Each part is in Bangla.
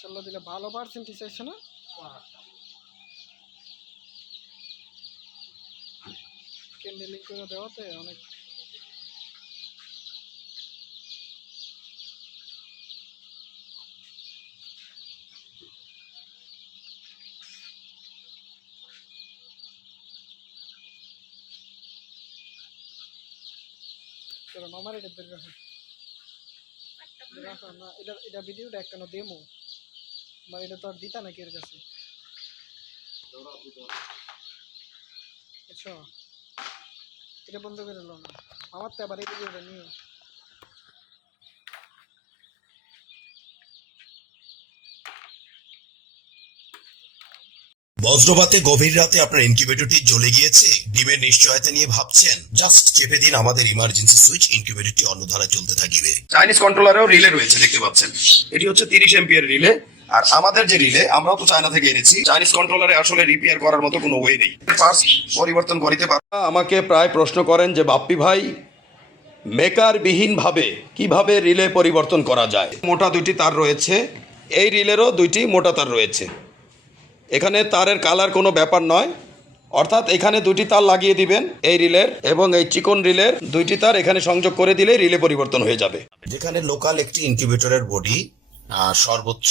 মাশাআল্লাহ, দিলে ভালো পার্সেন্টেজ আছে না? ক্যান্ডেলিং করে দেওয়াতে অনেক আমার এটা এটা ভিডিওটা একটা ডেমো মানে এটা তো আর দিতা নাকি এর কাছে? আচ্ছা এটা বন্ধ করে দিল না। আমার তো আবার এই ভিডিওটা নিয়ে বজ্রপাতে গভীর রাতে আপনার ইনকিউবেটরটি জ্বলে গিয়েছে। ডিমের নিশ্চয়তা নিয়ে ভাবছেন। জাস্ট চেপে দিন আমাদের ইমার্জেন্সি সুইচ ইনকিউবেটরটি অন্য ধারায় চলতে থাকবে। চাইনিজ কন্ট্রোলারেও রিলে রয়েছে দেখতে পাচ্ছেন। এটি হচ্ছে তিরিশ এমপিয়ার রিলে আর আমাদের যে রিলে আমরাও তো চায়না থেকে এনেছি। চাইনিজ কন্ট্রোলারে আসলে রিপেয়ার করার মতো কোনো ওয়ে নেই। পার্টস পরিবর্তন করিতে পার আমাকে প্রায় প্রশ্ন করেন যে বাপ্পি ভাই মেকার বিহীনভাবে কীভাবে রিলে পরিবর্তন করা যায়? মোটা দুইটি তার রয়েছে। এই রিলেরও দুইটি মোটা তার রয়েছে। এখানে তারের কালার কোনো ব্যাপার নয়। অর্থাৎ এখানে দুটি তার লাগিয়ে দিবেন এই রিলের এবং এই চিকন রিলের দুইটি তার এখানে সংযোগ করে দিলেই রিলে পরিবর্তন হয়ে যাবে। যেখানে লোকাল একটি ইনকিউবেটরের বডি সর্বোচ্চ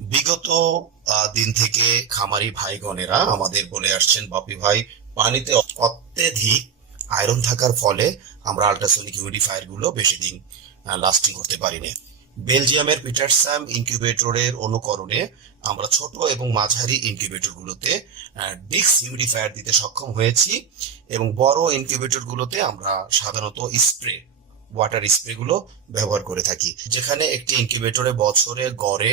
বিগত দিন থেকে খামারি ভাইগণেরা আমাদের বলে আসছেন, বাপি ভাই, পানিতে অত্যধিক আয়রন থাকার ফলে আমরা আল্ট্রাসোনিক হিউমিডিফায়ারগুলো বেশি দিন লাস্টিং করতে পারি না বেলজিয়ামের পিটারস্যাম ইনকিউবেটরের অনুকরণে আমরা ছোট এবং মাঝারি ইনকিউবেটর গুলোতে ডিক্স হিউমিডিফায়ার দিতে সক্ষম হয়েছি এবং বড় ইনকিউবেটর গুলোতে আমরা সাধারণত স্প্রে ওয়াটার স্প্রে গুলো ব্যবহার করে থাকি। যেখানে একটি ইনকিউবেটরে বছরে গড়ে